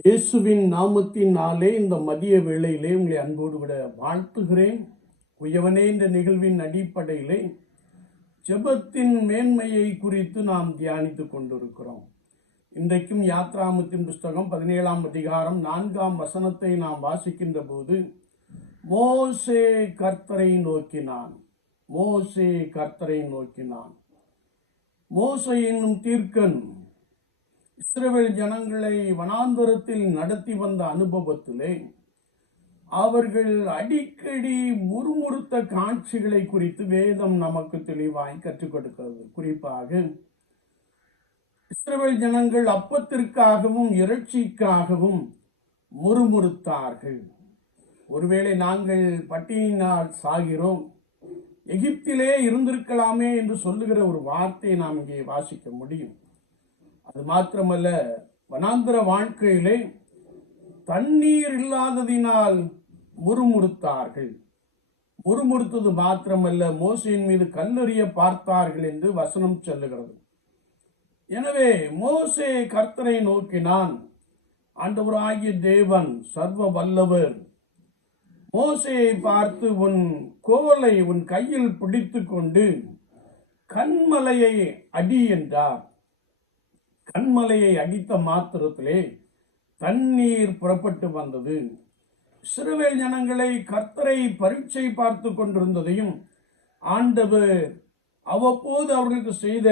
இயேசுவின் நாமத்தினாலே இந்த மதிய வேளையிலே உங்களை அன்போடு விட வாழ்த்துகிறேன். உயவனே இந்த நிகழ்வின் அடிப்படையிலே ஜெபத்தின் மேன்மையை குறித்து நாம் தியானித்து கொண்டிருக்கிறோம். இன்றைக்கும் யாத்ராமத்தின் புஸ்தகம் பதினேழாம் அதிகாரம் நான்காம் வசனத்தை நாம் வாசிக்கின்ற போது மோசே கர்த்தரை நோக்கினான். மோசே கர்த்தரை நோக்கினான். மோசே என்னும் தீர்க்கன் இஸ்ரவேல் ஜனங்களை வனாந்தரத்தில் நடத்தி வந்த அனுபவத்திலே அவர்கள் அடிக்கடி முறுமுறுத்த காட்சிகளை குறித்து வேதம் நமக்கு தெளிவாய் கற்றுக் கொடுக்கிறது. குறிப்பாக இஸ்ரவேல் ஜனங்கள் அப்பத்திற்காகவும் இறைச்சிக்காகவும் முறுமுறுத்தார்கள். ஒருவேளை நாங்கள் பட்டினினால் சாகிறோம் எகிப்திலே இருந்திருக்கலாமே என்று சொல்லுகிற ஒரு வார்த்தையை நாம் இங்கே வாசிக்க முடியும். அது மாத்திரமல்ல வனாந்திர வாழ்க்கையிலே தண்ணீர் இல்லாததினால் முறுமுறுத்தார்கள். முறுமுறுத்தது மாத்திரமல்ல மோசையின் மீது கல்லெறிய பார்த்தார்கள் என்று வசனம் சொல்லுகிறது. எனவே மோசே கர்த்தரை நோக்கினான் ஆண்டவராகிய தேவன் சர்வ வல்லவர் மோசையை பார்த்து உன் கோலை உன் கையில் பிடித்து கொண்டு கண்மலையை அடி என்றார். கண்மலையை அடித்த மாத்திரத்திலே தண்ணீர் புறப்பட்டு வந்தது. சிறுவேல் ஜனங்களை கர்த்தரை பரீட்சை பார்த்து கொண்டிருந்ததையும் ஆண்டவர் அவ்வப்போது அவர்களுக்கு செய்த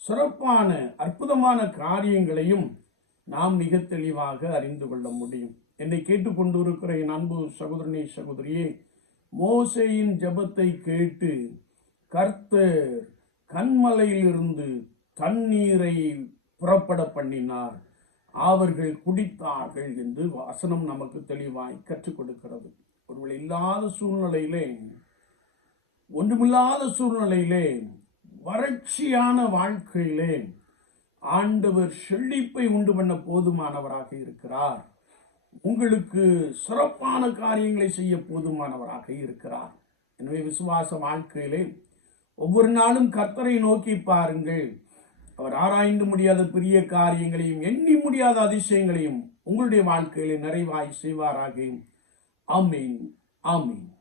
சிறப்பான அற்புதமான காரியங்களையும் நாம் மிக தெளிவாக அறிந்து கொள்ள முடியும். என்னை கேட்டுக்கொண்டிருக்கிற என் அன்பு சகோதரனே சகோதரியே மோசையின் ஜெபத்தை கேட்டு கர்த்தர் கண்மலையிலிருந்து தண்ணீரை புறப்பட பண்ணினார். அவர்கள் குடித்தார்கள் என்று வசனம் நமக்கு தெளிவாய் கற்றுக் கொடுக்கிறது. ஒருவள் இல்லாத சூழ்நிலையிலே ஒன்றுமில்லாத சூழ்நிலையிலே வறட்சியான வாழ்க்கையிலே ஆண்டவர் செழிப்பை உண்டு பண்ண போதுமானவராக இருக்கிறார். உங்களுக்கு சிறப்பான காரியங்களை செய்ய போதுமானவராக இருக்கிறார். எனவே விசுவாச வாழ்க்கையிலே ஒவ்வொரு நாளும் கர்த்தரை நோக்கி பாருங்கள். அவர் ஆராய்ந்து முடியாத பெரிய காரியங்களையும் எண்ணி முடியாத அதிசயங்களையும் உங்களுடைய வாழ்க்கையில் நிறைவாய் செய்வாராக. ஆமீன். ஆமீன்.